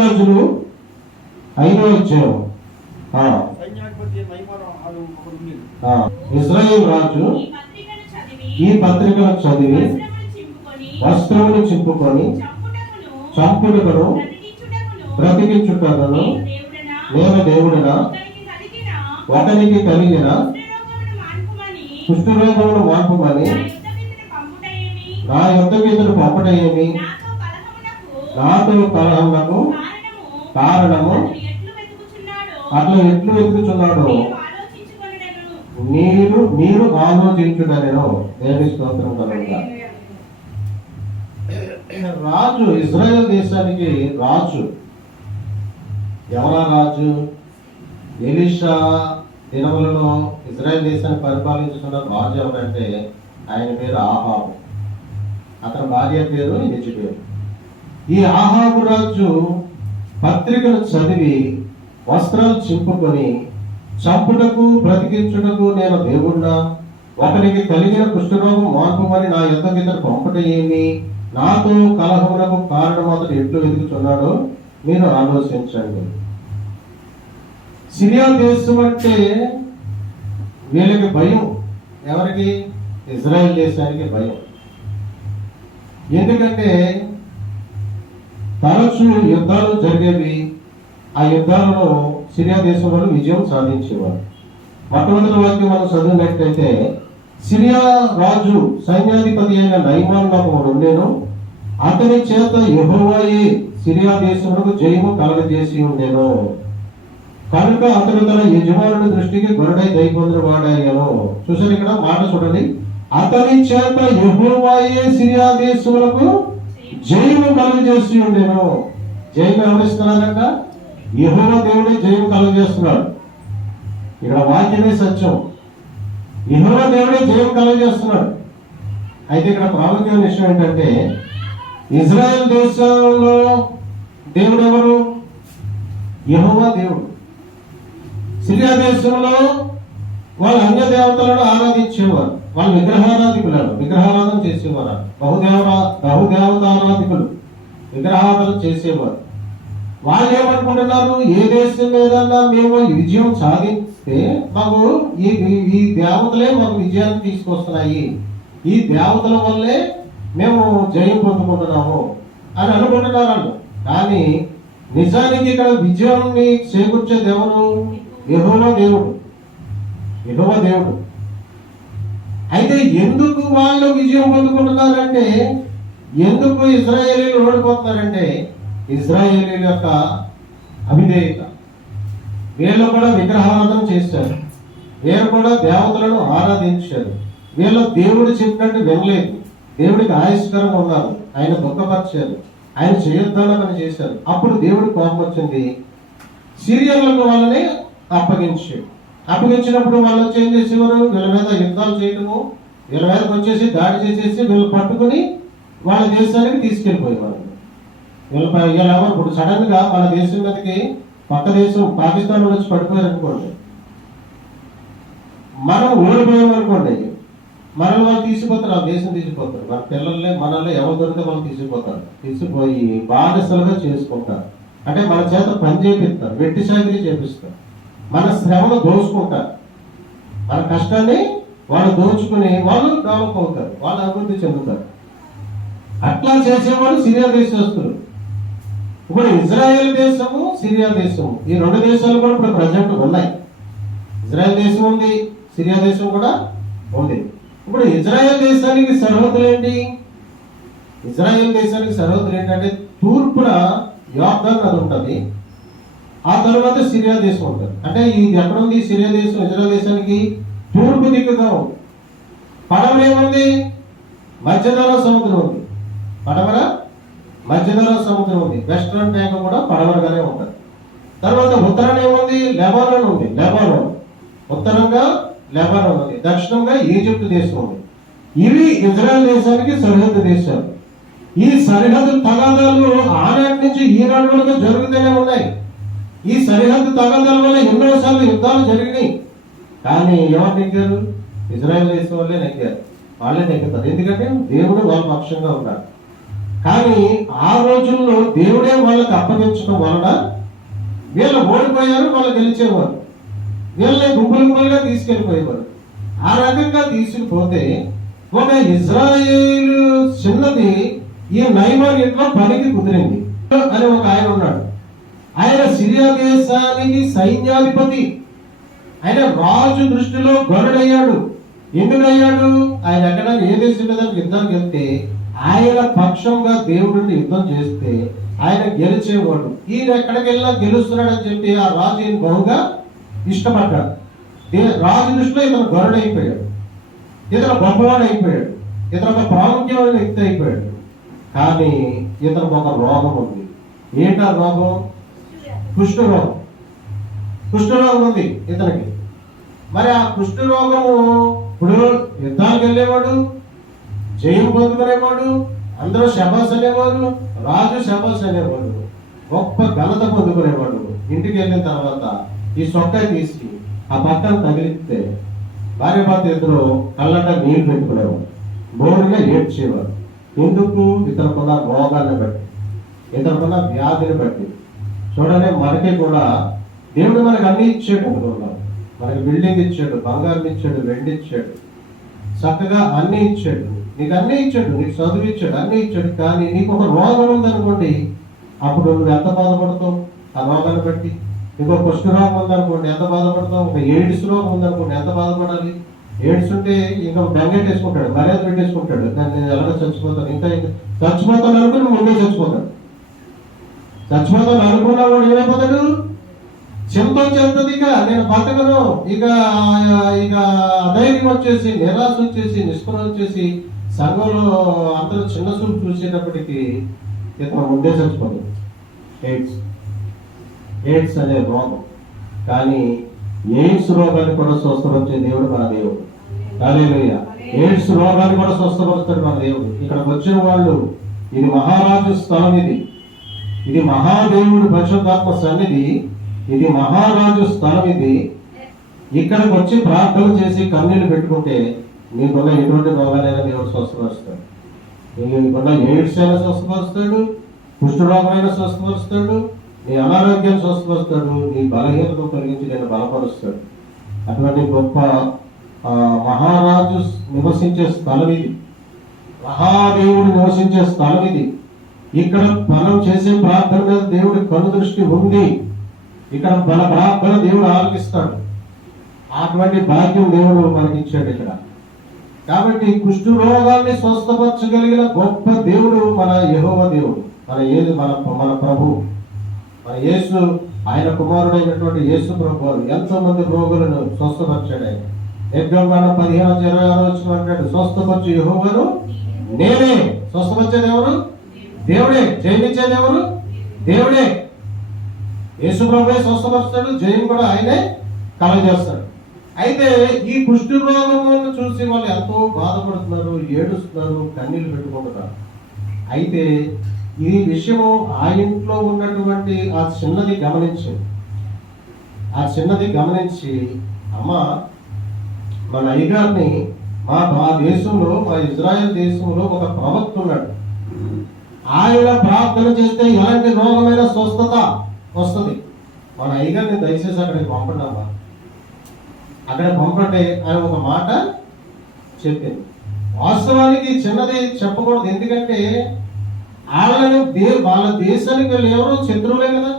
రాజులు 5వ అధ్యాయం. ఇశ్రాయేలు రాజు ఈ పత్రికను చదివి వస్త్రములు చింపుకొని చంపుడుకను బ్రతికించుటను నేను దేవుడినా ఒకనికి కలిగిన కుష్ఠరోగమును మాన్పుమని నా యొద్దకు ఇతడు పంపటయేమి, నాతో కలహములకు కారణము అట్లా ఎట్లు వెతుకుచున్నాడో మీరు ఆలోచించుడనేను. దేవుని స్తోత్రం కలుగుగా. రాజు, ఇజ్రాయెల్ దేశానికి రాజు. ఎవరా రాజు? ఎలీషా దినములలో ఇజ్రాయెల్ దేశాన్ని పరిపాలించుతున్న రాజు ఎవరంటే ఆయన పేరు ఆహాబు. అతని భార్య పేరు యెజెబెలు. ఈ ఆహాబు రాజు పత్రికను చదివి వస్త్రాలు చింపుకొని చంపుటకు బ్రతికించుటకు నేను దేవుణ్ణా, ఒకరికి కలిగిన కుష్ఠరోగం మాన్పుమని నా యొద్దకు ఇతడు పంపటయేమి, నాతో కలహమునకు కారణం అతడు ఎట్లు వెతుకుతున్నాడో మీరు ఆలోచించండి. సిరియా దేశం అంటే వీళ్ళకి భయం. ఎవరికి? ఇజ్రాయెల్ దేశానికి భయం. ఎందుకంటే తరచూ యుద్ధాలు జరిగేవి. ఆ యుద్ధాలలో సిరియా దేశం వాళ్ళు విజయం సాధించేవారు. మొట్టమొదటి వాక్యం మనం చదివినట్లయితే, సిరియా రాజు సైన్యాధిపతి అయిన నయమాను నాకు ఉండేను, అతని చేత యెహోవాయే సిరియా దేశములకు జయము కలగజేసి ఉండేను, కనుక అతడు తన యజమానుడి దృష్టికి గొర్రెడై దయపొందిన వాడాయను. చూసారు ఇక్కడ మాట చూడండి. అతని చేత యెహోవాయే సిరియా దేశములకు జయము కలుగజేసి ఉండేను. జయము ఎవరిస్తున్నారంట? యెహోవా దేవుడే జయం కలుగజేస్తున్నాడు. ఇక్కడ వాక్యమే సత్యం. యెహోవా దేవుడే జయం కలుగజేస్తున్నాడు. అయితే ఇక్కడ ప్రాముఖ్యమైన విషయం ఏంటంటే, ఇజ్రాయెల్ దేశంలో దేవుడు ఎవరు? యెహోవా దేవుడు. సిరియా దేశంలో వాళ్ళు అన్య దేవతలను ఆరాధించేవారు. వాళ్ళు విగ్రహారాధికులను విగ్రహారాధన చేసేవారు. బహుదేవతారాధికులు విగ్రహారాధన చేసేవారు. వాళ్ళు ఏమనుకుంటున్నారు? ఏ దేశం మీదన్నా మేము విజయం సాధిస్తే మాకు ఈ దేవతలే మాకు విజయాన్ని తీసుకొస్తున్నాయి, ఈ దేవతల వల్లే మేము జయం పొందుకుంటున్నాము అని అనుకుంటున్నారు వాళ్ళు. కానీ నిజానికి ఇక్కడ విజయాన్ని చేకూర్చేది ఎవరు? యెహోవా దేవుడు. యెహోవా దేవుడు. అయితే ఎందుకు వాళ్ళు విజయం పొందుకుంటున్నారంటే, ఎందుకు ఇశ్రాయేలీలు ఓడిపోతున్నారంటే, ఇశ్రాయేలీల యొక్క అవిధేయత. వీళ్ళు కూడా విగ్రహారాధన చేశారు, వీళ్ళు కూడా దేవతలను ఆరాధించారు, వీళ్ళు దేవుడు చెప్పినట్టు వినలేదు, దేవుడికి ఆయుష్కరంగా ఉన్నారు, ఆయన దుఃఖపరిచారు, ఆయన చేయొద్దన్న పని చేశారు. అప్పుడు దేవుడి కోపం వచ్చింది, సిరియన్లకు వాళ్ళని అప్పగించినప్పుడు వాళ్ళు వచ్చి ఏం చేసేవారు? వీళ్ళ మీద యుద్ధాలు చేయటము, వీళ్ళ మీదకి వచ్చేసి దాడి చేసేసి వీళ్ళు పట్టుకుని వాళ్ళ దేశానికి తీసుకెళ్ళిపోయేవారు. వీళ్ళెవరు ఇప్పుడు సడన్ గా మన దేశం మీదకి పక్క దేశం పాకిస్తాన్ వచ్చి పడిపోయారు అనుకోండి, మనం ఓడిపోయామనుకోండి, మనల్ని వాళ్ళు తీసుకుపోతారు, ఆ దేశం తీసుకుపోతారు. మన పిల్లల్ని మనల్ని ఎవరు దొరికితే వాళ్ళు తీసుకుపోతారు, తీసుకుపోయి బానిసలుగా చేసుకుంటారు. అంటే మన చేత పని చేపిస్తారు, వెట్టి సాగిరి చేపిస్తారు, మన శ్రమను దోచుకుంటారు, మన కష్టాన్ని వాళ్ళు దోచుకుని వాళ్ళు డెవలప్ అవుతారు, వాళ్ళు అభివృద్ధి చెందుతారు. అట్లా చేసేవాళ్ళు సిరియా దేశస్తులు. ఇప్పుడు ఇజ్రాయెల్ దేశము, సిరియా దేశము, ఈ రెండు దేశాలు కూడా ఇప్పుడు ప్రజెంట్ ఉన్నాయి. ఇజ్రాయెల్ దేశం ఉంది, సిరియా దేశం కూడా ఉంది. ఇప్పుడు ఇజ్రాయెల్ దేశానికి సరిహద్దులు ఏంటి? ఇజ్రాయెల్ దేశానికి సరిహద్దులు ఏంటంటే, తూర్పున యోర్దాను నది ఉంటుంది, ఆ తర్వాత సిరియా దేశం ఉంటుంది. అంటే ఇది ఎక్కడ ఉంది? సిరియా దేశం ఇజ్రాయెల్ దేశానికి తూర్పు దిక్కుగా ఉంది. పడమర ఏముంది? మధ్యధరా సముద్రం ఉంది. పడమర మధ్యధరా సముద్రం ఉంది. వెస్ట్రన్ బ్యాంక్ కూడా పడమరగానే ఉంటుంది. తర్వాత ఉత్తరాన ఏముంది? లెబానన్ ఉంది. లెబానన్ ఉత్తరంగా లెబానన్ ఉంది, దక్షిణంగా ఈజిప్ట్ దేశం ఉంది. ఇవి ఇజ్రాయెల్ దేశానికి సరిహద్దు దేశాలు. ఈ సరిహద్దు తగాదాలు ఆనాటి నుంచి ఈనాటి వరకు జరుగుతూనే ఉన్నాయి. ఈ సరిహద్దు తగాదాల వల్ల ఎన్నోసార్లు యుద్ధాలు జరిగినాయి. కానీ ఎవరు నెగ్గారు? ఇజ్రాయెల్ దేశం వాళ్ళే నెగ్గారు, వాళ్ళే నెగ్గుతారు. ఎందుకంటే దేవుడు వాళ్ళ పక్షంగా ఉన్నారు. కానీ ఆ రోజుల్లో దేవుడే వాళ్ళకి అప్పగించడం వలన వీళ్ళు ఓడిపోయారు, వాళ్ళు గెలిచేవారు. వీళ్ళని గుంపులుగా తీసుకెళ్ళిపోయేవారు. ఆ రకంగా తీసుకుపోతే ఒక ఇజ్రాయేల్ చిన్నది ఈ నయమాన్ ఇంట్లో పనికి కుదిరింది అని ఒక ఆయన ఉన్నాడు. ఆయన సిరియా దేశానికి సైన్యాధిపతి. ఆయన రాజు దృష్టిలో గొర్రెడయ్యాడు. ఎందుకయ్యాడు? ఆయన ఎక్కడ ఏ దేశం మీద యుద్ధానికి వెళ్తే ఆయన పక్షంగా దేవుడిని యుద్ధం చేస్తే ఆయన గెలిచేవాడు. ఈయన ఎక్కడికి వెళ్ళినా గెలుస్తున్నాడని చెప్పి ఆ రాజు ఈయన బహుగా ఇష్టపడ్డాడు. రాజు దృష్టిలో ఇతను గొర్రెడైపోయాడు, ఇతను గొప్పవాడు అయిపోయాడు, ఇతను ఒక ప్రాముఖ్యమైన వ్యక్తి అయిపోయాడు. కానీ ఇతనికి ఒక రోగం ఉంది. ఏంటా రోగం? కుష్ఠరోగం. కుష్ఠరోగం ఉంది ఇతనికి. మరి ఆ కుష్ఠరోగము ఇప్పుడు యుద్ధానికి వెళ్ళేవాడు, జయం పొందుకునేవాడు, అందరూ శబాస్ అనేవాడు, రాజు శబాస్ అనేవాడు, గొప్ప ఘనత పొందుకునేవాడు. ఇంటికి వెళ్ళిన తర్వాత ఈ సొక్కాయి తీసి ఆ పక్కన తగిలిస్తే భార్య భర్త ఇద్దరు కళ్ళట నీళ్లు పెట్టుకునేవాడు, బోరుగా ఏడ్చేవారు. ఎందుకు? ఇతరుకున్న రోగాన్ని బట్టి, ఇతరుకున్న వ్యాధిని బట్టి. చూడండి, మనకి కూడా దేవుడు మనకు అన్ని ఇచ్చాడు అనుకున్నాం. మనకి బిల్డింగ్ ఇచ్చాడు, బంగారం ఇచ్చాడు, వెండి ఇచ్చాడు, చక్కగా అన్ని ఇచ్చాడు. నీకు అన్ని ఇచ్చాడు, నీకు చదువు ఇచ్చాడు, అన్ని ఇచ్చాడు. కానీ నీకు ఒక రోగం ఉందనుకోండి, అప్పుడు నువ్వు ఎంత బాధపడతావు ఆ రోగాన్ని బట్టి. నీకు ఒక కుష్ఠ రోగం ఉందనుకోండి, ఎంత బాధపడతావు. ఒక ఎయిడ్స్ రోగం ఉందనుకోండి, ఎంత బాధపడాలి. ఎయిడ్స్ ఉంటే ఇంకా బెంగెట్టేసుకుంటాడు, మర్యాద పెట్టేసుకుంటాడు. కానీ నేను ఎలాగో చచ్చిపోతాను, ఇంకా చచ్చిపోతాను అనుకుని ముందే చచ్చిపోతాడు. చచ్చిపోతాను అనుకున్నా కూడా ఏమైపోతాడు? చింత చెంతది. ఇక నేను బతకను, ఇక ఇక అధైర్యం వచ్చేసి, నిరాశ వచ్చేసి, నిస్పృహ వచ్చేసి సంఘంలో అందరూ చిన్న చూపు చూసేటప్పటికి ఇతను ముందే చచ్చిపోతాడు. ఎయిడ్స్ అనే రోగం. కానీ ఎయిడ్స్ రోగాన్ని కూడా స్వస్థపరిచే దేవుడు మన దేవుడు. హల్లెలూయా. ఎయిడ్స్ రోగాన్ని కూడా స్వస్థపరుస్తాడు మన దేవుడు. ఇక్కడికి వచ్చిన వాళ్ళు, ఇది మహారాజు స్థలం, ఇది మహాదేవుడు పరిశుద్ధాత్మ సన్నిధి, ఇది మహారాజు స్థలం. ఇక్కడికి వచ్చి ప్రార్థన చేసి కన్నీళ్లు పెట్టుకుంటే నీకున్న ఎటువంటి రోగాలైనా దేవుడు స్వస్థపరుస్తాడు. నీకున్న ఎయిడ్స్ అయినా స్వస్థపరుస్తాడు, కుష్ఠరోగమైన స్వస్థపరుస్తాడు, నీ అనారోగ్యాన్ని స్వస్థపరుస్తాడు, నీ బలహీనత కలిగించి నేను బలపరుస్తాడు. అటువంటి గొప్ప మహారాజు నివసించే స్థలం ఇది, మహాదేవుడు నివసించే స్థలం ఇది. ఇక్కడ మనం చేసే ప్రార్థన మీద దేవుడి కను దృష్టి ఉంది. ఇక్కడ మన ప్రార్థన దేవుడు ఆలకిస్తాడు. అటువంటి భాగ్యం దేవుడు మనకి ఇచ్చాడు ఇక్కడ. కాబట్టి కుష్ఠు రోగాన్ని స్వస్థపరచగలిగిన గొప్ప దేవుడు మన యెహోవా దేవుడు, మన ప్రభు, మన యేసు. ఆయన కుమారుడైనటువంటి యేసు ప్రభు ఎంతో మంది రోగులను స్వస్థపరిచాడు. ఆయన నిర్గమకాండం 15:26 అంటాడు, స్వస్థపరచు యెహోవాను నేనే. స్వస్థపరిచేది ఎవరు? దేవుడే. జయించేది ఎవరు? దేవుడే. యేసు ప్రభువే స్వస్థపరుస్తాడు, జయం కూడా ఆయనే కలగజేస్తాడు. అయితే ఈ కుష్ఠ రోగములను చూసి వాళ్ళు ఎంతో బాధపడుతున్నారు, ఏడుస్తున్నారు, కన్నీళ్లు పెట్టుకుంటున్నారు. అయితే ఈ విషయము ఆ ఇంట్లో ఉన్నటువంటి ఆ చిన్నది గమనించి అమ్మ, మన అయ్యగారిని మా దేశంలో, మా ఇజ్రాయెల్ దేశంలో ఒక ప్రవక్త ఉన్నాడు, ఆయన ప్రార్థన చేస్తే ఎలాంటి రోగమైన స్వస్థత వస్తుంది. మన అయ్యగారిని దయచేసి అక్కడికి పంపండి, అక్కడ పంపండి అని ఒక మాట చెప్పింది. వాస్తవానికి చిన్నది చెప్పకూడదు, ఎందుకంటే వాళ్ళ దేశానికి వీళ్ళు ఎవరు శత్రువులే కదా.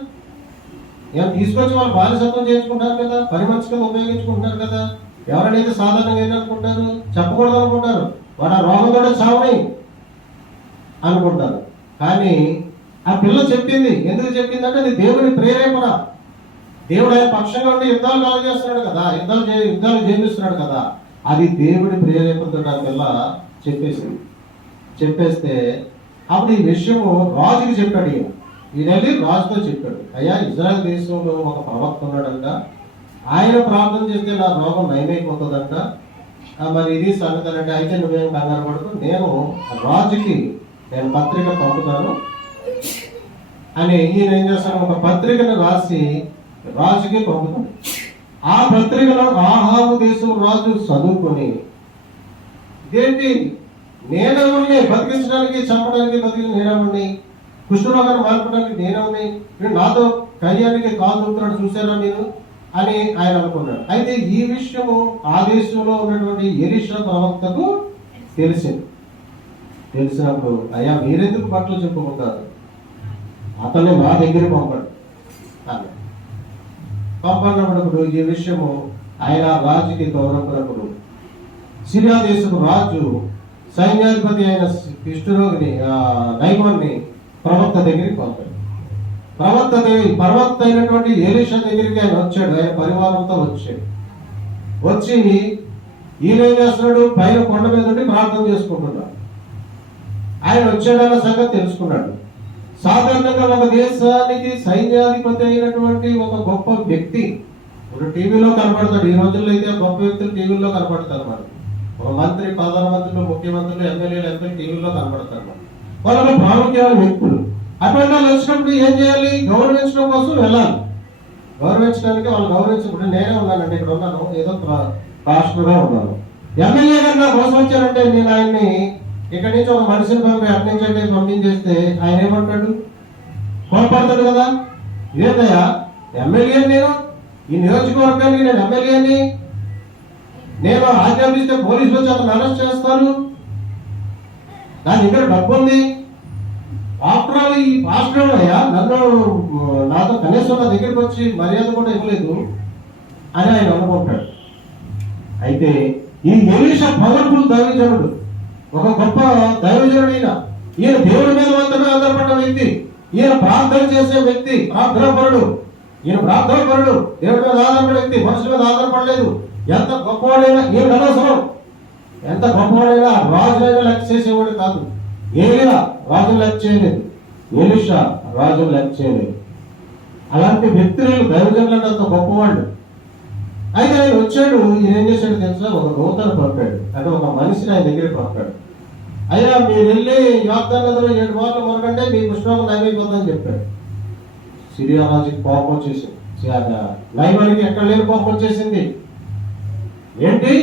తీసుకొచ్చి వాళ్ళు బానిసత్వం చేయించుకుంటారు కదా, పరిమర్శకంగా ఉపయోగించుకుంటున్నారు కదా. ఎవరైతే సాధారణంగా ఏంటనుకుంటారు? చెప్పకూడదు అనుకుంటారు, వాడు ఆ రోగం కూడా చావని అనుకుంటారు. కానీ ఆ పిల్ల చెప్పింది. ఎందుకు చెప్పిందంటే అది దేవుని ప్రేరేపణ. దేవుడు ఆయన పక్షంగా ఉండి యుద్ధాలు కలగజేస్తున్నాడు కదా, యుద్ధాలు జయిస్తున్నాడు కదా. అది దేవుడి ప్రేరేపణతో ఆ పిల్ల చెప్పేస్తే అప్పుడు ఈ విషయము రాజుకి చెప్పాడు. ఈయన వెళ్ళి రాజుతో చెప్పాడు, అయ్యా, ఇజ్రాయెల్ దేశంలో ఒక ప్రవక్త ఉన్నాడంట, ఆయన ప్రార్థన చేస్తే నా రోగం నయమైపోతుందంట. మరి ఇది సంగతి అంటే, అయితే నువ్వేం కంగారు పడుతూ నేను రాజుకి పత్రిక పంపుతాను అని ఈయన ఏం చేస్తాను, ఒక పత్రికను రాసి రాజుకి పంపుతాడు. ఆ పత్రికలో ఆహాబు దేశం రాజు చదువుకొని, ఇదేంటి నేనెవరిని బతికించడానికి, చంపడానికి నేనెవరిని, కుష్ఠరోగాన్ని మార్పడానికి నేనెవరిని, మీరు నాతో కయ్యానికి కాలు దొరుకుతున్నాడు చూసారా మీరు అని ఆయన అనుకున్నాడు. అయితే ఈ విషయము ఆ దేశంలో ఉన్నటువంటి ఎలీషా ప్రవక్తకు తెలిసింది. తెలిసినప్పుడు అయ్యా మీరెందుకు బట్టలు చెప్పుకుంటారు, అతను నా దగ్గర పంపడు అని పంపన్నప్పుడు ఈ విషయము ఆయన రాజుకి గౌరవపురప్పుడు సిరియా దేశపు రాజు సైన్యాధిపతి అయిన కుష్ఠరోగిని నైమాన్ని ప్రవక్త దగ్గరికి పంపాడు. ప్రవక్త అయినటువంటి ఎలీషా దగ్గరికి ఆయన వచ్చాడు. ఆయన పరివారంతో వచ్చాడు. వచ్చి ఈయన ఏం చేస్తున్నాడు, పైన కొండ మీద ఉండి ప్రార్థన చేసుకుంటున్నాడు. ఆయన వచ్చాడన్న సంగతి తెలుసుకున్నాడు. సాధారణంగా ఒక దేశానికి సైన్యాధిపతి అయినటువంటి ఒక గొప్ప వ్యక్తి ఇప్పుడు టీవీలో కనపడతాడు. ఈ రోజుల్లో అయితే గొప్ప వ్యక్తులు టీవీలో కనపడతారు. మనకి ఒక మంత్రి, ప్రధానమంత్రులు, ముఖ్యమంత్రులు, ఎమ్మెల్యేలు, ఎంపీలు టీవీలో కనపడతారు. వాళ్ళు ప్రాముఖ్యమైన వ్యక్తులు. అటువంటి వాళ్ళు వచ్చినప్పుడు ఏం చేయాలి, గౌరవించడం కోసం వెళ్ళాలి. గౌరవించడానికి వాళ్ళు గౌరవించినప్పుడు నేనే ఉన్నానండి, ఇక్కడ ఉన్నాను, ఏదో రాష్ట్రంగా ఉన్నాను. ఎమ్మెల్యే గారు నా కోసం వచ్చారంటే నేను ఆయన్ని ఇక్కడి నుంచి ఒక మనిషిని పంపించేస్తే ఆయన ఏమంటాడు, కోపడతాడు కదా. ఇదేంటయ్యా ఎమ్మెల్యే, నేను ఈ నియోజకవర్గానికి నేను ఎమ్మెల్యేని, నేను ఆజ్ఞాపిస్తే పోలీసులు వచ్చి అతను అరెస్ట్ చేస్తారు, నా దగ్గర డబ్బు ఉంది, ఆఫ్టర్ ఆల్ ఈ పాస్టర్ అయ్యా నన్ను నాతో కనీసం నా దగ్గరికి వచ్చి మర్యాద కూడా ఇవ్వలేదు అని ఆయన అనుకుంటాడు. అయితే ఈ ఎలీషా పవర్ఫుల్ దైవజనుడు, ఒక గొప్ప దైవజనుడు. ఈయన దేవుడి మీద మాత్రమే ఆధారపడ్డ వ్యక్తి, ఈయన ప్రార్థన చేసే వ్యక్తి, ప్రార్థనాపరుడు. ఈయన ప్రార్థనాపరుడు, దేవుడి మీద ఆధారపడే వ్యక్తి, మనుషుల మీద ఆధారపడలేదు. ఎంత గొప్పవాడైనా ఈయన అనవసరం, ఎంత గొప్పవాడైనా రాజులైనా లెక్క చేసేవాడు కాదు. ఏలియా రాజు లెక్క చేయలేదు, ఎలీషా రాజు లెక్క చేయలేదు. అలాంటి వ్యక్తులు దైవజనులు అంత గొప్పవాళ్ళు. అయితే ఆయన వచ్చాడు. ఈయన ఏం చేశాడు తెలుసా, ఒక దూతను పంపాడు, అంటే ఒక మనిషిని ఆయన దగ్గరికి పంపాడు. అయ్యా మీరు వెళ్ళి యోర్దాను నదిలో 7 మార్లు మునగంటే మీ కుష్ఠరోగం నయమైపోతుందని చెప్పాడు. సిరియా రాజుకి కోపం వచ్చేసింది, నయమానికి ఎక్కడ లేని కోపం వచ్చేసింది. ఏంటి,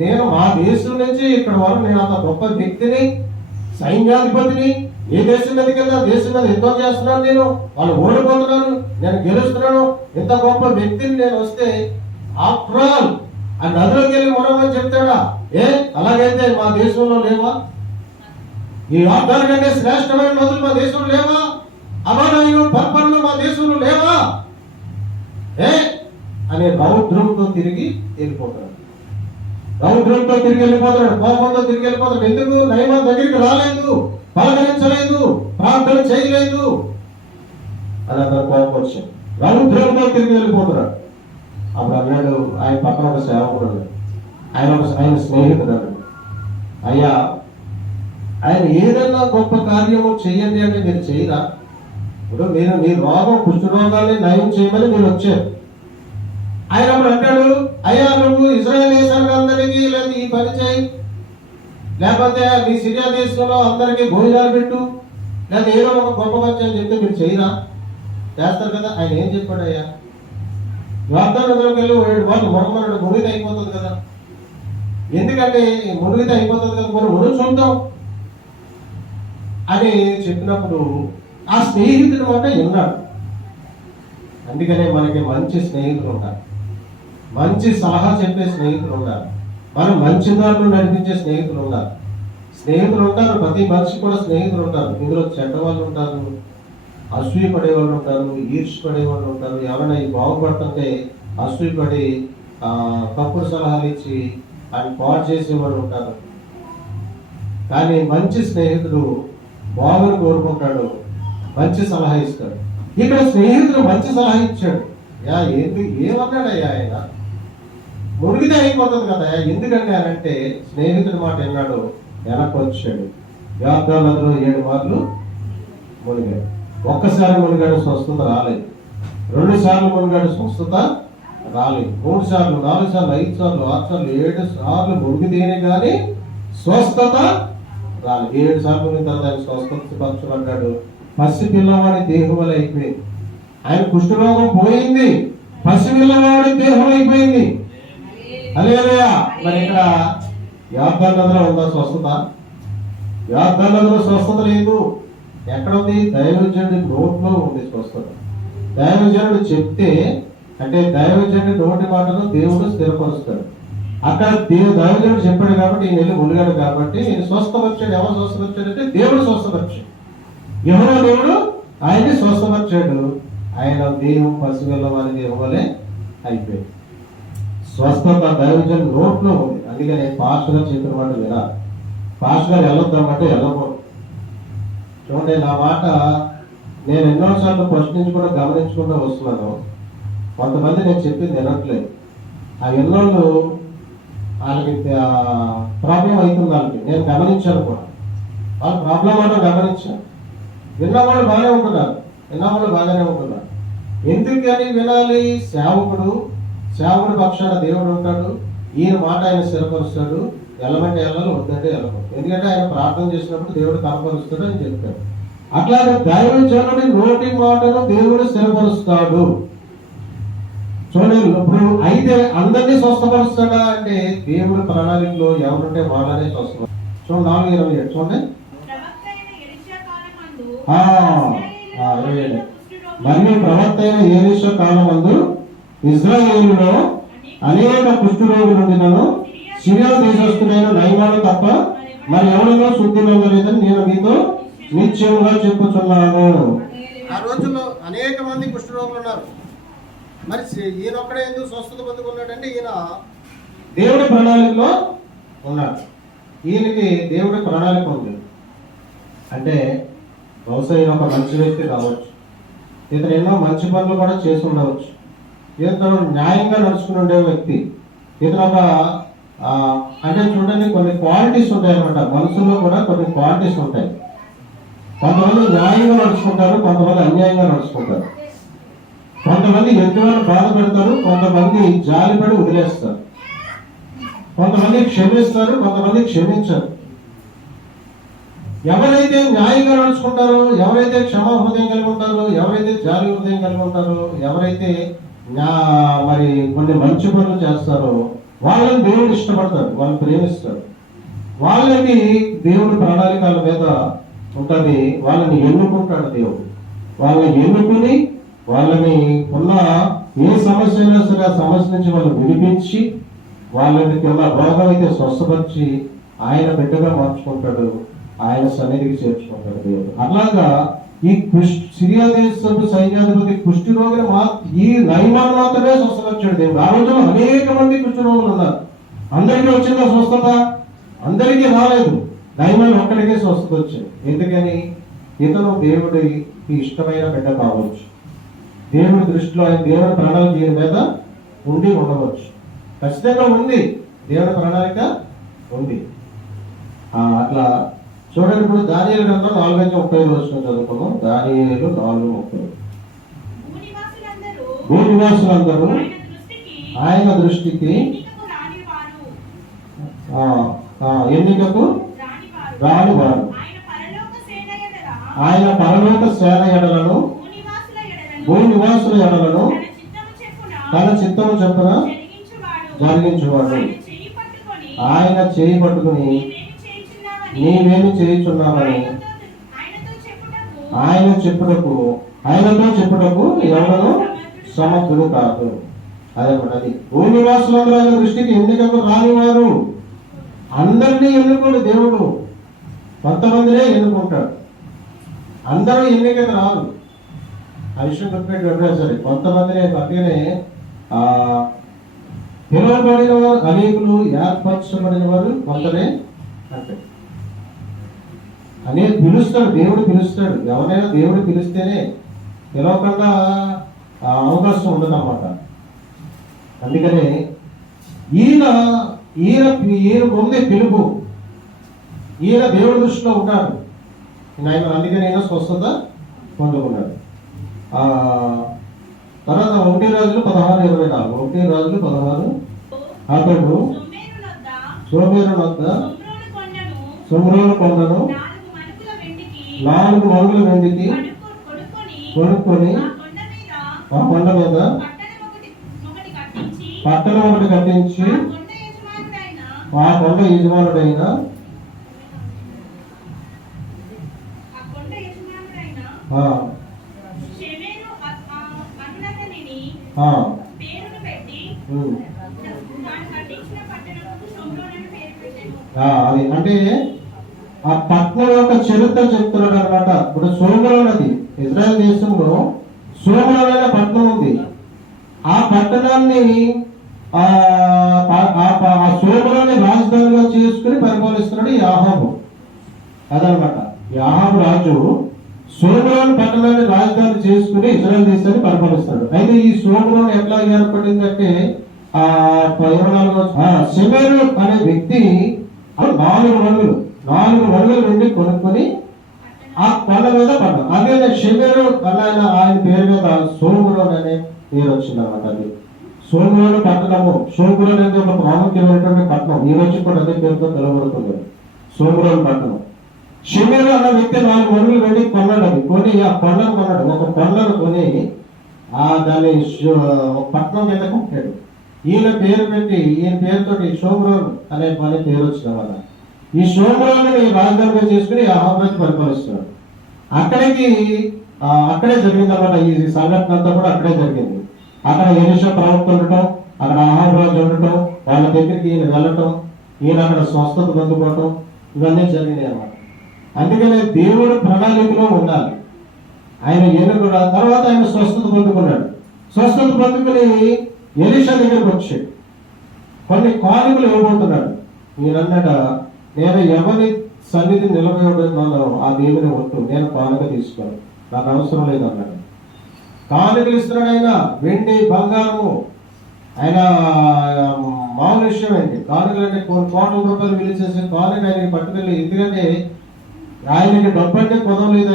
నేను మా దేశం నుంచి ఇక్కడ వరకు నేను అంత గొప్ప వ్యక్తిని, సైన్యాధిపతిని, ఏ దేశం మీదకి వెళ్ళినా దేశం మీద యుద్ధం చేస్తున్నాను, నేను వాళ్ళు ఓడిపోతున్నాను, నేను గెలుస్తున్నాను, ఇంత గొప్ప వ్యక్తిని నేను వస్తే ఆఫ్టర్ ఆల్ ఆ నదిలోకి వెళ్ళి మొరమని చెప్తాడా? అలాగైతే మా దేశంలో లేవా? ఈ యోర్దాను కంటే శ్రేష్టమైన నదులు మా దేశంలో లేవా? అమరయ్యలు, పర్పర్లు మా దేశంలో లేవా? అనే రౌద్రంతో తిరిగి వెళ్ళిపోతాడు. రౌద్రంతో తిరిగి వెళ్ళిపోతాడు, కోపంతో తిరిగి వెళ్ళిపోతాడు. ఎందుకు? నయమాన్ దగ్గరికి రాలేదు, పలకరించలేదు, ప్రార్థన చేయలేదు అని అతను కోపం వచ్చాడు. రౌద్రంతో తిరిగి వెళ్ళిపోతున్నాడు. అప్పుడు అన్నాడు, ఆయన పక్కన ఒక సేవకుడు అన్నాడు, ఆయన స్నేహితుడు అన్నాడు, అయ్యా ఆయన ఏదైనా గొప్ప కార్యము చెయ్యండి అంటే మీరు చేయరా? ఇప్పుడు మీరు మీ రోగం, కుష్ఠరోగాన్ని నయం చేయమని మీరు వచ్చారు. ఆయన అప్పుడు అంటాడు, అయ్యా నువ్వు ఇజ్రాయెల్ దేశానికి అందరికీ లేదా ఈ పని చేయి, లేకపోతే మీ సిరియా దేశంలో అందరికీ భోజనాలు పెట్టు, లేదా ఏదో ఒక గొప్ప పని అని చెప్తే మీరు చేయరా? చేస్తారు కదా. ఆయన ఏం చెప్పాడు, అయ్యా యోర్దాను నదిలోకి వెళ్ళి 7 మార్లు మునగమన్నాడు, మునిగితే అయిపోతుంది కదా. ఎందుకంటే మునిగితే అయిపోతుంది కదా, మనం మునుగు చూద్దాం అని చెప్పినప్పుడు ఆ స్నేహితుడు మాట విన్నాడు. అందుకనే మనకి మంచి స్నేహితులు ఉండాలి, మంచి సలహా చెప్పే స్నేహితులు ఉండాలి, మనం మంచి దారులు నడిపించే స్నేహితులు ఉండాలి. స్నేహితులు ఉంటారు, ప్రతి మనిషి కూడా స్నేహితులు ఉంటారు. ఇందులో చెడ్డ వాళ్ళు ఉంటారు, అసూయ పడే వాళ్ళు ఉంటారు, ఈర్ష పడే వాళ్ళు ఉంటారు. ఎవరైనా బాగుపడుతుంటే అసూయపడి తప్పుడు సలహాలు ఇచ్చి ఆయన పాడు చేసేవాళ్ళు ఉంటారు. కానీ మంచి స్నేహితుడు బాగుని కోరుకుంటాడు, మంచి సలహా ఇస్తాడు. ఇక్కడ స్నేహితుడు మంచి సలహా ఇచ్చాడు. ఏమన్నాడయ్యా ఆయన, మునిగితే అయిపోతుంది కదా. ఎందుకంటే అంటే స్నేహితుడి మాట విన్నాడు, వెనక్కి వచ్చాడు. యోర్దాను నదిలో 7 మార్లు మునిగాడు. ఒక్కసారి మునిగాడు, స్వస్థత రాలేదు. 2 సార్లు మునిగాడు, స్వస్థత రాలేదు. 3 సార్లు, 4 సార్లు, 5 సార్లు, 6 సార్లు, 7 సార్లు మునిగితేనే కానీ స్వస్థత రాలేదు. 7 సార్లు మునిగిన తర్వాత ఆయన స్వస్థత పరచబడ్డాడు. పసి పిల్లవాడి దేహం వల్ల అయిపోయింది. ఆయన కుష్ఠరోగం పోయింది, పసి పిల్లవాడి దేహం అయిపోయింది. హల్లెలూయా. మరి ఇక్కడ యార్దాన్ నదిలో ఉందా స్వస్థత? యార్దాన్ నదిలో స్వస్థత లేదు. ఎక్కడుంది? దైవజనుడి నోట్లో ఉంది స్వస్థత. దైవజనుడు చెప్తే, అంటే దైవజనుడి నోటి మాటను దేవుడు స్థిరపరుస్తాడు. అక్కడ దైవజనుడు చెప్పాడు కాబట్టి ఈయన వెళ్ళి మునిగాడు కాబట్టి ఈయన స్వస్థపరిచాడు. ఎవరు స్వస్థపరిచాడంటే దేవుడు స్వస్థపరిచాడు. ఎవరో దేవుడు ఆయన్ని స్వస్థపరిచాడు. ఆయన దేహం పసిగల వారికి ఇవ్వలే అయిపోయింది. స్వస్థత దైవజనుడి నోట్లో ఉంది. అందుకని పాస్టర్ గారు చెప్పిన మాట వినాలి. పాస్టర్ గారు వెళ్ళొద్దామంటే వెళ్ళకూడదు. చూడండి, నా మాట నేను ఎన్నోసార్లు ప్రశ్నించుకుంటూ గమనించుకుంటూ వస్తున్నాను. కొంతమంది నేను చెప్పింది వినట్లేదు. ఆ ఎన్నోళ్ళు వాళ్ళకి ప్రాబ్లం అవుతుంది. వాళ్ళకి నేను గమనించాను కూడా. వాళ్ళ ప్రాబ్లం అంటే గమనించాను. విన్నవాళ్ళు బాగానే ఉంటున్నారు. విన్నవాళ్ళు బాగానే ఉంటున్నారు. ఎందుకని వినాలి? సేవకుడు పక్షాన దేవుడు ఉంటాడు. ఈయన మాట ఆయన స్థిరపరుస్తాడు. వెళ్ళమంటే వెళ్ళాలి, వద్దంటే వెళ్ళకూడదు. ఎందుకంటే ఆయన ప్రార్థన చేసినప్పుడు దేవుడు కనపరుస్తాడు అని చెప్తాడు. అట్లాగే దైవజనుడి నోటి మాటను దేవుడు స్థిరపరుస్తాడు. చూడండి, ఇప్పుడు అయితే అందరినీ స్వస్థపరుస్తాడా అంటే దేవుడి ప్రణాళికలో ఎవరుంటే వాళ్ళనే స్వస్థపరుస్తాడు. చూడండి 4:27 చూడండి. మరియు ప్రవక్త అయిన ఎలీషా కాలమందు ఇశ్రాయేలులో అనేక కుష్ఠరోగులు ఉండినను సిరియా దేశస్థుడైన నయమాను తప్ప మరి ఎవరిలో శుద్ధి నొందలేదని నేను మీతో నిశ్చయముగా చెప్పుచున్నాను. ఆ రోజుల్లో అనేక మంది కుష్ఠరోగులు ఉన్నారు. మరి ఈయన ఒక్కడే ఎందుకు స్వస్థత పొందుకున్నాడంటే ఈయన దేవుడి ప్రణాళికలో ఉన్నాడు. ఈయనకి దేవుడి ప్రణాళిక ఉంది. అంటే బహుశా ఈయన ఒక మంచి వ్యక్తి కావచ్చు. ఇతను ఎన్నో మంచి పనులు కూడా చేసి ఉండవచ్చు. ఇతను న్యాయంగా నడుచుకుని ఉండే వ్యక్తి. ఇతను ఒక అంటే చూడండి, కొన్ని క్వాలిటీస్ ఉంటాయి అన్నమాట. మనుషుల్లో కూడా కొన్ని క్వాలిటీస్ ఉంటాయి. కొంతమంది న్యాయంగా నడుచుకుంటారు, కొంతమంది అన్యాయంగా నడుచుకుంటారు. కొంతమంది ఎదుటివాళ్ళు బాధ పెడతారు, కొంతమంది జాలిపడి వదిలేస్తారు. కొంతమంది క్షమిస్తారు, కొంతమంది క్షమించరు. ఎవరైతే న్యాయంగా నడుచుకుంటారో, ఎవరైతే క్షమా హృదయం కలిగి ఉంటారో, ఎవరైతే జాలి హృదయం కలిగి ఉంటారో, ఎవరైతే మరి కొన్ని మంచి పనులు చేస్తారో వాళ్ళని దేవుడు ఇష్టపడతాడు, వాళ్ళని ప్రేమిస్తాడు. వాళ్ళకి దేవుడు ప్రణాళికల మీద ఉంటుంది. వాళ్ళని ఎన్నుకుంటాడు దేవుడు. వాళ్ళని ఎన్నుకుని వాళ్ళని ఉన్న ఏ సమస్య అయినా సరే ఆ సమస్య నుంచి వాళ్ళు విడిపించి వాళ్ళకి ఉన్న రోగం అయితే స్వస్థపరిచి ఆయన బిడ్డగా మార్చుకుంటాడు, ఆయన సన్నిధికి చేర్చుకుంటాడు దేవుడు. అలాగా ఈ సిరియా దేశపు సైన్యాధిపతి కుష్టి రోగులు ఈ నయమాను మాత్రమే స్వస్థపరిచాడు దేవుడు. ఆ రోజుల్లో అనేక మంది కుష్టి రోగులు ఉన్నారు. అందరికీ వచ్చిందా స్వస్థత? అందరికీ రాలేదు. నయమాను ఒక్కడికే స్వస్థత వచ్చింది. ఎందుకని? ఇతను దేవుడికి ఇష్టమైన బిడ్డ కావచ్చు. దేవుడి దృష్టిలో ఆయన దేవుడి ప్రణాళిక దీని మీద ఉండి ఉండవచ్చు. ఖచ్చితంగా ఉంది, దేవుడి ప్రణాళిక ఉంది. అట్లా చూడండి. ఇప్పుడు దానియేలు గ్రంథం 4:30 చదువుకున్నాం. దానియేలు 4:30. భూనివాసులందరూ ఆయన దృష్టికి ఎన్నికకు రానివారు. ఆయన పరలోక సేన ఎడలను భూనివాసుల ఎడలను తన చిత్తము చొప్పున జరిగించువాడు. ఆయన చేయి పట్టుకుని నీవేమి చేయుచున్నామని ఆయనతో చెప్పుటకు ఎవరను సమర్థుడు కాదు. అది భూనివాసులందరూ ఆయన దృష్టికి ఎన్నికకు రానివారు. అందరినీ ఎన్నుకోడు దేవుడు, కొంతమందినే ఎన్నుకుంటాడు. అందరూ ఎన్నికకు రాదు. ఆ విషయం గుర్తుపెట్టి సరే. కొంతమందినే పక్కనే పిలువబడిన వారు అనేకులు, ఏర్పరచబడిన వారు కొందరే అంటే అనేది పిలుస్తాడు. దేవుడు పిలుస్తాడు. ఎవరైనా దేవుడు పిలిస్తేనే, పిలవకుండా అవకాశం ఉండదన్నమాట. అందుకనే ఈయన పొందే పిలుపు, ఈయన దేవుడి దృష్టిలో ఉంటాడు. ఆయన అందుకని ఈయన స్వస్థత పొందుకున్నాడు. తర్వాత 1 రాజులు 16:24. 1 రాజులు 16. అతడు సోమేరు వద్ద సుమ్రోను కొండను 4 మణుగుల వెండికి కొనుక్కొని ఆ కొండ మీద పట్టణం ఒకటి కట్టించి ఆ కొండ యజమానుడైన ఆ, షెమెరు అన్నతనిని ఆ, పేరును పెట్టి ఉమ్. తాను కట్టించిన పట్టణముకు షోమ్రోను అని పేరు పెట్టెను. అది అంటే ఆ పట్టణం యొక్క చరిత్ర చెప్తున్నాడు అనమాట. ఇప్పుడు సోమరోన్ అది ఇజ్రాయెల్ దేశంలో సోమరోన్ అనే పట్టణం ఉంది. ఆ పట్టణాన్ని ఆ సోమరోని రాజధానిగా చేసుకుని పరిపాలిస్తున్నాడు ఈ ఆహాబు. అదనమాట, ఈ ఆహాబు రాజు సోమరోన్ పట్టణాన్ని రాజధాని చేసుకుని ఇజ్రాయెల్ దేశాన్ని పరిపాలిస్తాడు. అయితే ఈ సోమరోన్ ఎట్లా ఏర్పడిందంటే ఆ 24 షెమెరు అనే వ్యక్తి 4 వరులు నుండి కొనుక్కొని ఆ కొండ మీద పడ్డాం. అదే షెమెరు ఆయన పేరు మీద సోమరోన్ అనే పేరు వచ్చింది అనమాట. అది సోమరోన్ పట్టణము. సోమరోన్ అనేది ఒక ప్రాముఖ్యమైనటువంటి పట్టణం. ఈ రోజు కూడా అదే పేరుతో పిలువబడుతుంది, సోమరోన్ పట్టణం. షెమెరు అన్న వ్యక్తి 4 వరులు వెళ్ళి కొన్నాడు. అది కొని ఆ కొండను కొన్నాడు. ఒక కొండను కొని దాన్ని ఒక పట్టణం కింద కట్టాడు. ఈయన పేరు పెట్టి ఈయన పేరుతోటి షోమ్రోన్ అనే పేరు వచ్చిన వల్ల ఈ షోమ్రోన్ రాజధానిగా చేసుకుని అహాబ్రాజు పరిపాలిస్తున్నాడు. అక్కడే జరిగిందన్నమాట. ఈ సంఘటన అంతా కూడా అక్కడే జరిగింది. అక్కడ ఎలీషా ప్రవక్త ఉండటం, అక్కడ అహాబ్రాజు ఉండటం, వాళ్ళ దగ్గరికి ఈయన వెళ్ళటం, ఈయన అక్కడ స్వస్థత పొందుకోవటం, ఇవన్నీ జరిగినాయి అన్నమాట. అందుకనే దేవుడు ప్రణాళికలో ఉండాలి. ఆయన కూడా తర్వాత ఆయన స్వస్థత పొందుకున్నాడు. స్వస్థత పొందుకుని ఎలీషా దగ్గరకు వచ్చాడు. కొన్ని కానుకలు ఇవ్వబోతున్నాడు. ఈయనన్నట, నేను ఎవరి సన్నిధి నిలబడుతున్నానో ఆ దేవుని ఒట్టు, నేను కానుక తీసుకోను, నాకు అవసరం లేదు అన్నాడు. కానుకలు ఇస్తున్నాడు ఆయన, వెండి బంగారము. ఆయన మామూలు విషయం ఏంటి, కానుకలు అంటే కొన్ని కోట్ల రూపాయలు విలువ చేసే కానుక ఆయనకి పట్టుకెళ్ళి, ఎందుకంటే ఆయనకి డబ్బు అంటే కుదవలేదు.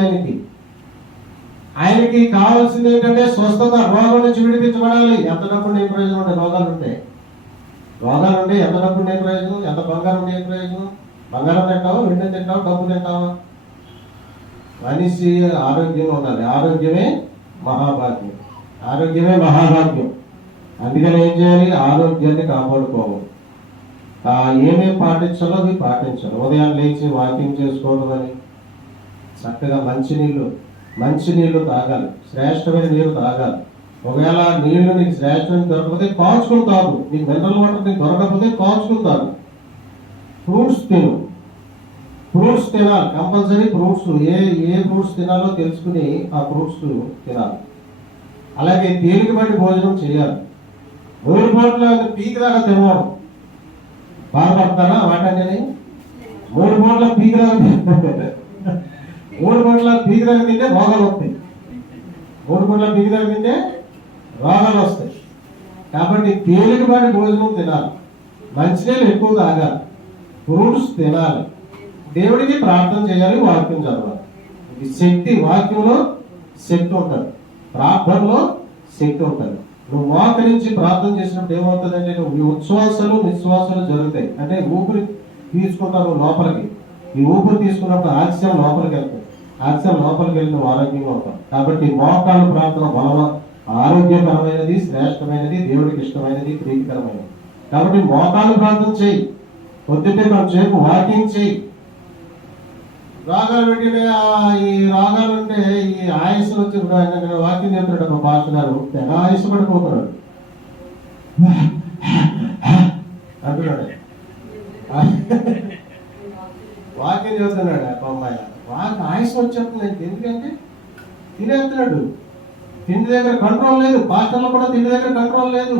ఆయనకి కావాల్సింది ఏంటంటే స్వస్థత, రోగం నుంచి విడిపించబడాలి. ఎంత డబ్బు ఉండే ప్రయోజనం ఉండే, రోగాలు ఉంటే ఎంత డబ్బు ఉండే ప్రయోజనం, ఎంత బంగారం ఉండే ప్రయోజనం. బంగారం తింటావా, వెండి తింటావా, డబ్బు తింటావా? మనిషి ఆరోగ్యంగా ఉండాలి. ఆరోగ్యమే మహాభాగ్యం. అందుకని ఏం చేయాలి, ఆరోగ్యాన్ని కాపాడుకోవాలి. ఏమేమి పాటించాలో అవి పాటించాలి. ఉదయం లేచి వాకింగ్ చేసుకోవడం అని, చక్కగా మంచినీళ్ళు తాగాలి, శ్రేష్టమైన నీరు తాగాలి. ఒకవేళ నీళ్లు నీకు శ్రేష్టమైన దొరకకపోతే కాచుకుని తాగు. నీకు మినరల్ వాటర్ నీకు దొరకకపోతే కాచుకుని తాగు. ఫ్రూట్స్ తినాలి కంపల్సరీ. ఫ్రూట్స్ ఏ ఫ్రూట్స్ తినాలో తెలుసుకుని ఆ ఫ్రూట్స్ తినాలి. అలాగే తేలికపాటి భోజనం చేయాలి. 3 పూట్ల పీక్ దాకా తినవడం. బాధపడతారా వాటంటే? 3 పూట్ల పీక్ దాకా 3 పూట్ల పీక్ దాకా తింటే రోగాలు వస్తాయి. 3 పూట్ల పీక్ దాకా తింటే రోగాలు వస్తాయి. కాబట్టి తేలికపాటి భోజనం తినాలి, మంచినీళ్ళు ఎక్కువ తాగాలి, ఫ్రూట్స్ తినాలి, దేవుడికి ప్రార్థన చేయాలి, వాక్యం చదవాలి. శక్తి, వాక్యంలో శక్తి ఉంటుంది, ప్రార్థనలో శక్తి ఉంటుంది. నువ్వు మోకరించి ప్రార్థన చేసినప్పుడు ఏమవుతుందంటే నువ్వు ఉచ్ఛ్వాసాలు నిశ్వాసాలు జరుగుతాయి. అంటే ఊపిరి తీసుకుంటావు లోపలికి. ఈ ఊపిరి తీసుకున్నప్పుడు ఆక్సిజన్ లోపలికి వెళ్తాయి. ఆక్సిజన్ లోపలికి వెళ్ళి నువ్వు ఆరోగ్యంగా ఉంటావు. కాబట్టి మోకాళ్ళ ప్రార్థన ఆరోగ్యకరమైనది, శ్రేష్టమైనది, దేవుడికి ఇష్టమైనది, ప్రీతికరమైనది. కాబట్టి మోకాళ్ళు ప్రార్థన చేయి. పొద్దుటే కొంచెంసేపు వాకింగ్ చేయి. రోగాలు పెట్టిన ఈ రోగాలు ఉంటే ఈ ఆయుష్ వచ్చి వాకింగ్ చెప్తున్నాడు ఒక పాస్టర్ గారు, తెగ ఆయుష్ పడిపోతున్నాడు అంటున్నాడు. వాకింగ్ చెప్తున్నాడు అమ్మాయి. ఆయుష్ వచ్చేస్తుంది. ఎందుకంటే తినేస్తున్నాడు. తిండి దగ్గర కంట్రోల్ లేదు. పాస్టర్లో కూడా తిండి దగ్గర కంట్రోల్ లేదు.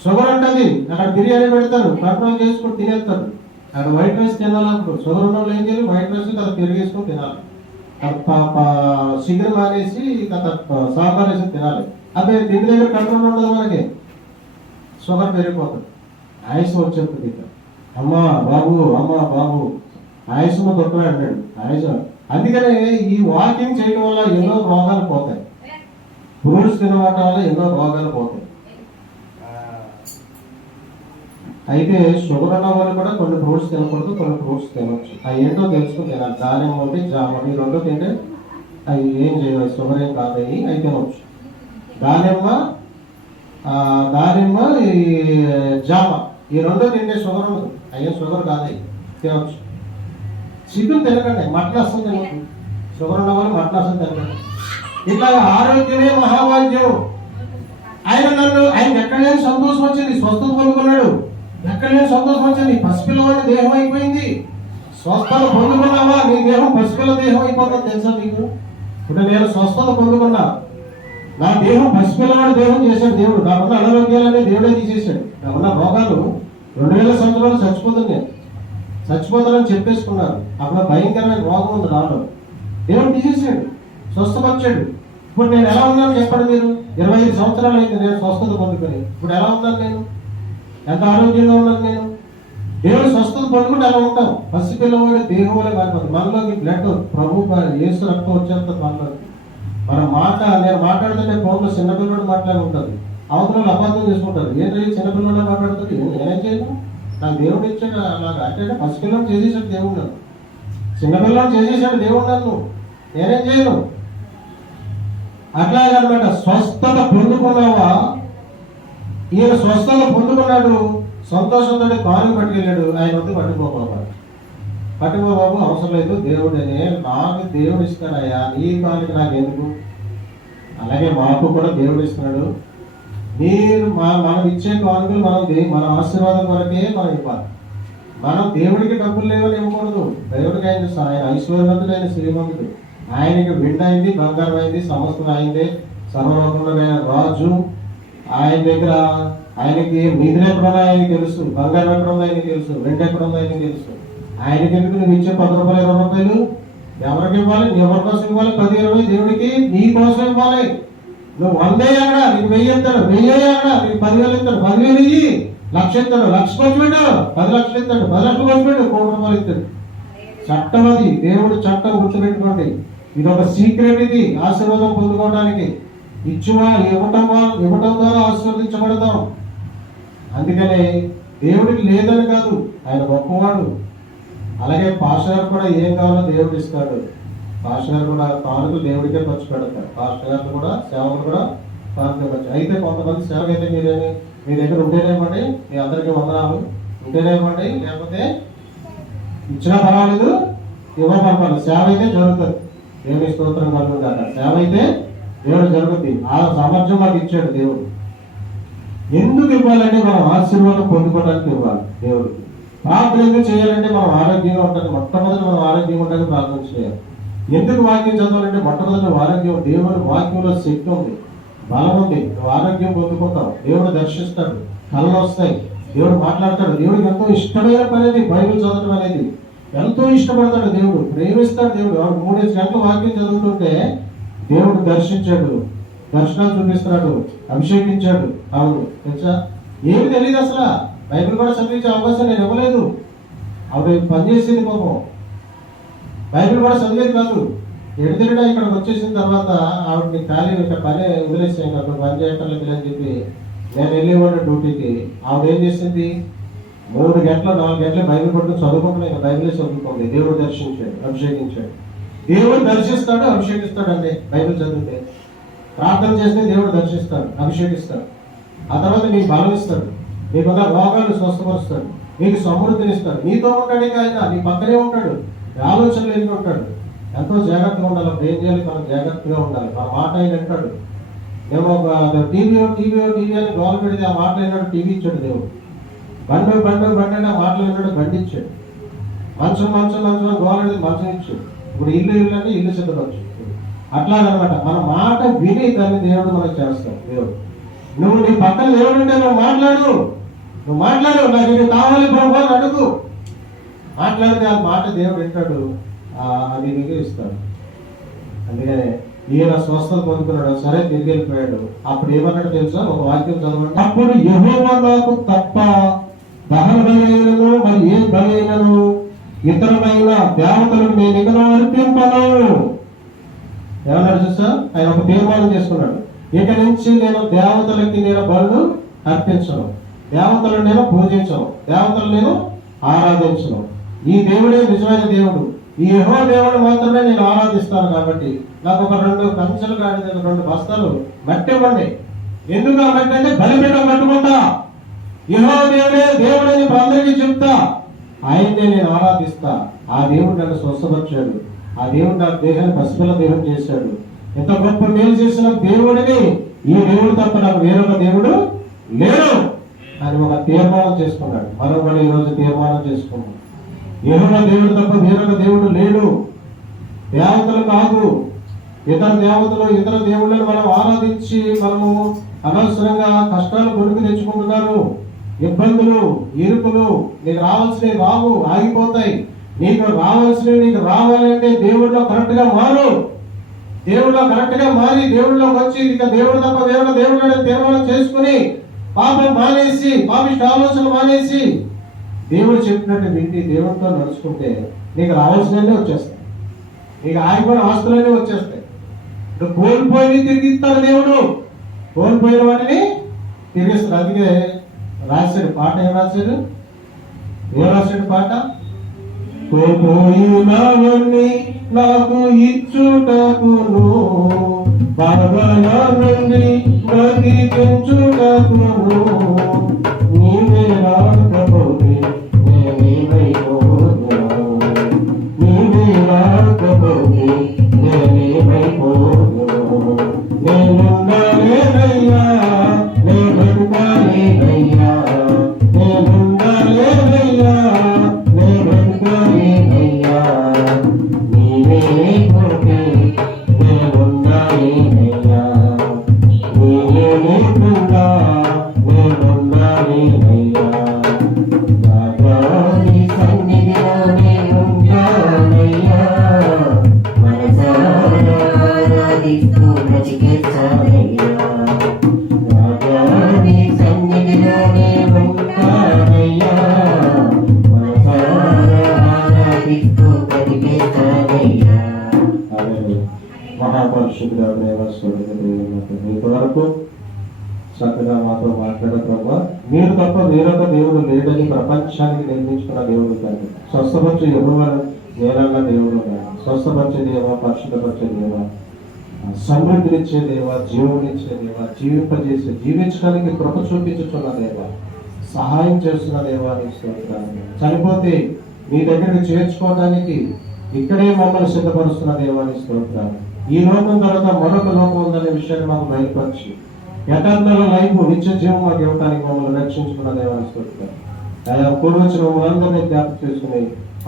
షుగర్ ఉంటుంది, అక్కడ బిర్యానీ పెడతారు, కంట్రోల్ చేసుకుని తినేస్తారు. అక్కడ వైట్ రైస్ తినాలన్నప్పుడు షుగర్ ఉన్న వాళ్ళు ఏం చేయాలి, వైట్ రైస్ కదా పెరిగేసుకొని తినాలి. చికెన్ మానేసి సాంబార్ వేసి తినాలి. అదే తిండి దగ్గర కంట్రోల్ ఉండదు, మనకి షుగర్ పెరిగిపోతుంది, ఆయుష్ వచ్చేస్తుంది. అమ్మా బాబు ఆయుష్మ దొక్కలే అంటాడు ఆయుష్. అందుకనే ఈ వాకింగ్ చేయడం వల్ల ఎన్నో రోగాలు పోతాయి. ఫ్రూట్స్ తినడం వల్ల ఎన్నో రోగాలు పోతాయి. అయితే షుగర్ ఉన్న వాళ్ళు కూడా కొన్ని ఫ్రూట్స్ తినకూడదు, కొన్ని ఫ్రూట్స్ తినవచ్చు. అవి ఏంటో తెలుసుకుని తినాలి. దానిమ్మ ఒకటి, జామ, ఈ 2 తింటే అవి ఏం చేయాలి, షుగర్ ఏం కాదు, అవి తినవచ్చు. దానిమ్మ ఈ జామ, ఈ 2 తింటే షుగర్ ఉండదు. అయ్యో షుగర్ కాదు, తినవచ్చు. చికెన్ తినకండి, మటన్ వస్తుంది తినకండి. షుగర్ ఉన్న వాళ్ళు మటన్ వస్తుంది తినకండి. ఇట్లా ఆరోగ్యమే మహాభాగ్యం. ఆయన ఎక్కడ లేని సంతోషం వచ్చింది, స్వస్థత పొందుకున్నాడు. ఎక్కడ లేని సంతోషం వచ్చింది. పసిపిల్లవాడి దేహం అయిపోయింది. స్వస్థత పొందుకున్నావా, నీ దేహం పసిపిల్ల దేహం అయిపోతుంది తెలుసా మీకు? ఇప్పుడు నేను స్వస్థత పొందుకున్నా, నా దేహం పసిపిల్లవాడి దేహం చేశాడు దేవుడు. నాకున్న అనారోగ్యాలన్నీ దేవుడే తీసేశాడు. నాకున్న రోగాలు 2000 సంవత్సరాలు చచ్చిపోతానని చెప్పేసుకున్నారు. అప్పుడు భయంకరమైన రోగం ఉంది నాలో, దేవుడు తీసేసాడు, స్వస్థపరిచాడు. ఇప్పుడు నేను ఎలా ఉన్నాను చెప్పండి మీరు? 25 సంవత్సరాలు అయింది నేను స్వస్థత పొందుకొని. ఇప్పుడు ఎలా ఉన్నాను నేను? ఎంత ఆరోగ్యంగా ఉన్నాను నేను? దేవుడు స్వస్థత పొందుకుంటే ఎలా ఉంటాం? పసిపిల్లవాడి దేహం వల్ల మారిపోతుంది. మనలోకి బ్లడ్ ప్రభు యేసు రక్తం వచ్చేస్తుంది మనలోకి. మన మాట, నేను మాట్లాడుతుంటే ఫోన్లో చిన్నపిల్లడు మాట్లాడుకుంటుంది, అవతల అబద్ధం చేసుకుంటారు. ఏంటంటే చిన్నపిల్లలు మాట్లాడుతుంది, నేనేం చేయను, నాకు దేవుడు ఇచ్చాడు అలాగా. అంటే పసిపిల్లలు చేసేసాడు దేవుడు నన్ను, చిన్నపిల్లలు చేసేసాడు దేవుడు నన్ను, నేనేం చేయను. అట్లాగనమాట. స్వస్థత పొందుకున్నావా? ఈయన స్వస్థత పొందుకున్నాడు, సంతోషంతో కారు పట్టుకెళ్ళాడు. ఆయన వద్ద పట్టుకోబాబు అవసరం లేదు, దేవుడనే నాకు దేవుడు ఇస్తాడయ్యా, నీ కాలికి నాకు ఎందుకు. అలాగే మాకు కూడా దేవుడు ఇస్తున్నాడు. మీరు మనం ఇచ్చే కానుకలు మన ఆశీర్వాదం కొరకే మనం ఇవ్వాలి. మనం దేవుడికి డబ్బులు లేవని ఇవ్వకూడదు. దేవుడికి ఆయన ఐశ్వర్యవంతుడు, ఆయన శ్రీమంతుడు. ఆయనకి వెండి అయింది, బంగారం అయింది, సమస్తం అయిందే. సర్వలోకంలో రాజు. ఆయన దగ్గర ఆయనకి నిధులు ఎక్కడ ఉన్నాయో ఆయనకి తెలుసు, బంగారం ఎక్కడ ఉందో ఆయనకి తెలుసు, వెండి ఎక్కడ ఉందో ఆయనకి తెలుసు. ఆయనకి ఎందుకు నువ్వు ఇచ్చే 10 రూపాయలు 20 రూపాయలు ఎవరికి ఇవ్వాలి? ఎవరి కోసం ఇవ్వాలి? 10, 20 దేవుడికి నీ కోసం ఇవ్వాలి. నువ్వు 100 అక్కడ నీకు 1000 ఇస్తాడు, 1000 అక్కడ నీకు 10,000 ఇస్తాడు, 10,000 ఇయ్యి, 1,00,000 ఇస్తాడు, 1,00,000 ఖర్చు పెట్టాడు, 10 లక్షలు ఇస్తాడు, 10 లక్షలు ఖర్చు పెట్టాడు, 1 కోటి రూపాయలు ఇస్తాడు. చట్టం అది, దేవుడు చట్టం గుర్తుపెట్టుకోండి. ఇది ఒక సీక్రెట్. ఇది ఆశీర్వాదం పొందుకోవడానికి. ఇవ్వటం ద్వారా ఆశీర్వదించబడతాం. అందుకనే దేవుడికి లేదని కాదు, ఆయన గొప్పవాడు. అలాగే పాస్టర్ గారు కూడా ఏం కావాలో దేవుడు ఇస్తాడు. పాస్టర్ గారు కూడా కానుకలు దేవుడికే ఖర్చు పెడతారు. పాస్టర్ గారు కూడా సేవలు కూడా కానుకలు ఖర్చు. అయితే కొంతమంది సేవలు అయితే మీ దగ్గర ఉంటేనేమండి, మీ అందరికీ వందనాలు, ఉంటేనేమండి, లేకపోతే ఇచ్చినా పర్వాలేదు, ఇవ్వబడతారు. సేవ అయితే జరుగుతుంది. దేవుని స్తోత్రం కలుగుతారు. సేవ అయితే దేవుడు జరుగుతుంది. ఆ సామర్థ్యం మాకు ఇచ్చాడు దేవుడు. ఎందుకు ఇవ్వాలంటే మనం ఆశీర్వాదం పొందుకోవడానికి ఇవ్వాలి దేవుడికి. ప్రార్థన ఎందుకు చేయాలంటే మనం ఆరోగ్యంగా ఉంటాం. మొట్టమొదటి మనం ఆరోగ్యంగా ఉండడానికి ప్రార్థన చేయాలి. ఎందుకు వాక్యం చదవాలంటే మొట్టమొదటి ఆరోగ్యం. దేవుడి వాక్యంలో శక్తి ఉంది, బలం ఉంది. నువ్వు ఆరోగ్యం పొందుకుంటావు, దేవుడు దర్శిస్తాడు, కళ్ళు వస్తాయి, దేవుడు మాట్లాడతాడు. దేవుడికి ఎంతో ఇష్టమైన పని అది బైబిల్ చదవడం అనేది. ఎంతో ఇష్టపడతాడు దేవుడు, ప్రేమిస్తాడు దేవుడు. 3 గంటల వాక్యం చదువుతుంటే దేవుడు దర్శించాడు, దర్శనాలు చూపిస్తున్నాడు, అభిషేకించాడు. అవును తెలుసా? ఏమి తెలియదు అసలు. బైబిల్ కూడా చదివించే అవకాశం నేను ఇవ్వలేదు. ఆవిడ పనిచేసేది పాపం, బైబిల్ కూడా చదివేది కాదు. ఎడితేడా ఇక్కడికి వచ్చేసిన తర్వాత ఆవిడని ఖాళీ ఇక్కడ పని వదిలేసాను, అక్కడ పని చేయటం అని చెప్పి నేను వెళ్ళేవాడు డ్యూటీకి. ఆవిడ ఏం చేసింది, 3 గంటలు 4 గంటలు బైబిల్ పట్టుకుని చదువుకుంటున్నా. ఇంకా బైబిలే చదువుకోండి. దేవుడు దర్శించాడు, అభిషేకించాడు. దేవుడు దర్శిస్తాడు, అభిషేకిస్తాడు. అంటే బైబిల్ చదివితే ప్రార్థన చేస్తే దేవుడు దర్శిస్తాడు, అభిషేకిస్తాడు. ఆ తర్వాత నీకు బలం ఇస్తాడు, నీకున్న రోగాలు స్వస్థపరుస్తాడు, నీకు సమృద్ధిని ఇస్తాడు. నీతో ఉంటాడు, ఇంకా ఆయన నీ పక్కనే ఉంటాడు, ఆలోచనలు ఎన్ని ఉంటాడు. ఎంతో జాగ్రత్తగా ఉండాలి. అప్పుడు ఏం చేయాలి? మనం జాగ్రత్తగా ఉండాలి. మన మాట ఆయన అంటాడు. మేము టీవీ అని గోలు పెడితే ఆ మాటలు విన్నాడు, టీవీ ఇచ్చాడు దేవుడు. బండి అంటే ఆ మాటలు విన్నాడు, బండి ఇచ్చాడు. మంచం గోలు మంచం ఇచ్చాడు. ఇప్పుడు ఇల్లు అంటే ఇల్లు సిద్ధపరచు. అట్లాగనమాట. మన మాట విని దాన్ని దేవుడు మనకు చేస్తాడు. దేవుడు నువ్వు నీ పక్కన దేవుడు ఉంటే నువ్వు మాట్లాడు, నాకు ఇది కావాలి ప్రభు అని అడుగు. మాట్లాడితే ఆ మాట దేవుడు వింటాడు, అది నీకు ఇస్తాడు. అందుకనే ఈయన స్వస్థత పొందుకున్నాడు. సరే తిరిగి వెళ్ళిపోయాడు. అప్పుడు ఏమన్నాడు తెలుసా? ఒక వాక్యం చదవండి. అప్పుడు యెహోవా నాకు తప్ప దహన బలైనను మరి ఏ బలైనను ఇతరమైన దేవతలను నేను ఇక అర్పింపను. ఏమన్నాడు చూసా? ఆయన ఒక తీర్మానం చేసుకున్నాడు. ఇక నుంచి నేను దేవతలకి బలులు అర్పించను, దేవతలను నేను పూజించను, దేవతలను నేను ఆరాధించను. ఈ దేవుడే నిజమైన దేవుడు, ఈ యెహోవా దేవుడు మాత్రమే నేను ఆరాధిస్తాను. కాబట్టి నాకు ఒక 2 కంచెలు కాడి 2 బస్తాలు మట్టి ఇవ్వండి. ఎందుకు ఆ మట్టి అంటే బలిపీఠం కట్టుకుంటా. యెహోవా దేవుడే దేవుడని ఇప్పుడు అందరికీ చెప్తా, ఆయన్నే నేను ఆరాధిస్తా. ఆ దేవుడు నన్ను స్వస్థపరిచాడు, ఆ దేవుడు నా దేహాన్ని పసిపిల్ల దేహం చేశాడు, ఎంత గొప్ప మేలు చేసిన దేవుడిని, ఈ దేవుడు తప్ప నాకు వేరొక దేవుడు లేడు అని ఒక తీర్మానం చేసుకున్నాడు. మనం కూడా ఈరోజు తీర్మానం చేసుకున్నాం, యెహోవా దేవుడు తప్ప వేరొక దేవుడు లేడు. దేవతలు కాదు, ఇతర దేవతలు ఇతర దేవుళ్ళని మనం ఆరాధించి మనము అనవసరంగా కష్టాలు కొనుక్కు తెచ్చుకుంటున్నారు. ఇబ్బందులు, ఇరుకులు, నీకు రావాల్సినవి రావు, ఆగిపోతాయి. నీకు రావాల్సినవి నీకు రావాలంటే దేవుడిలో కరెక్ట్ గా మారు. దేవుడిలో కరెక్ట్ గా మారి దేవుడిలోకి వచ్చి ఇక దేవుడు తప్ప వేరొక దేవుడు తీర్మానం చేసుకుని పాపం మానేసి, పాపిష్ట ఆలోచనలు మానేసి దేవుడు చెప్పినట్టు వింటి దేవుడితో నడుచుకుంటే నీకు రావాల్సినవన్నీ వచ్చేస్తాయి. నీకు ఆగిపోయిన ఆస్తులన్నీ వచ్చేస్తాయి. ఇప్పుడు కోల్పోయి తిరిగి ఇస్తాడు దేవుడు, కోల్పోయిన వాటిని తిరిగిస్తాడు. అందుకే రాశాడు పాట, ఏం రాశాడు పాట? కోల్పోయినవన్నీ నాకు ఇచ్చుటకును, బాధల నుండి బ్రతికించుటకును, నీవే రాకపోతే నేనేమైపోదును, నీవే రాకపోతే నేనేమైపోదును, నేనుండాలేనయ్యా, నేనుండాలేనయ్యా, నేనుండాలేనయ్యా, నేనుండాలేనయ్యా, నీవే లేకపోతే నేనుండాలేనయ్యా, నీవే లేకుండా నేనుండాలేనయ్యా, రాజా నీ సన్నిధిలో నేనుండానయ్యా, మనసారా ఆరాధిస్తూ బ్రతికేస్తానయ్యా, రాజా నీ సన్నిధిలో నేనుండానయ్యా, మనసారా ఆరాధిస్తూ బ్రతికేస్తానయ్యా. మహాపరిశుద్ధుడా, ప్రేమస్వరూప దేవుని ఇంతవరకు చక్కగా మాతో మాట్లాడే ప్రభావ, మీరు తప్ప వేరొక దేవుడు లేడని ప్రపంచానికి నిర్మించుకున్న దేవుడు కానీ, స్వస్థపరిచే యెహోవాను నేనంగా దేవుడు కానీ, స్వస్థపరిచే దేవ, పరిశుద్ధపరిచే దేవ, సమృద్ధినిచ్చే దేవ, జీవునిచ్చే దేవ, జీవింపజేసే జీవించడానికి కృప చూపించుతున్న దేవ, సహాయం చేస్తున్న దేవాన్ని స్తోత్రాలు. చనిపోతే మీ దగ్గరికి చేర్చుకోవడానికి ఇక్కడే మమ్మల్ని సిద్ధపరుస్తున్న దేవాన్ని స్తోత్రాలు. ఈ లోకం తర్వాత మరొక లోకం ఉందనే విషయాన్ని మాకు బయలుపరిచి ఎటర్నల్ లైఫ్, నిత్య జీవం మాకు ఇవ్వడానికి మమ్మల్ని రక్షించుకున్న దేవాన్ని స్తోత్రాలు. ఆయా కూడి వచ్చిన మమ్మల్ని జ్ఞాపకం చేసుకుని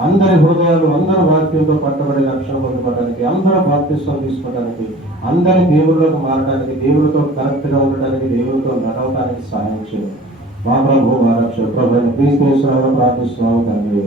అందరి హృదయాలు, అందరూ వాక్యంతో పట్టబడి రక్షణ పొందుకోవడానికి, అందరూ బాప్తిస్వం తీసుకోవడానికి, అందరి దేవుళ్ళకు మారడానికి, దేవుడితో కరెక్ట్ గా ఉండడానికి, దేవుడితో నడవడానికి సహాయం చేయండి. మా ప్రభు, మా రక్షణ ప్రభు క్రీస్తు యేసునామమున ప్రార్థిస్తున్నాము తండ్రి.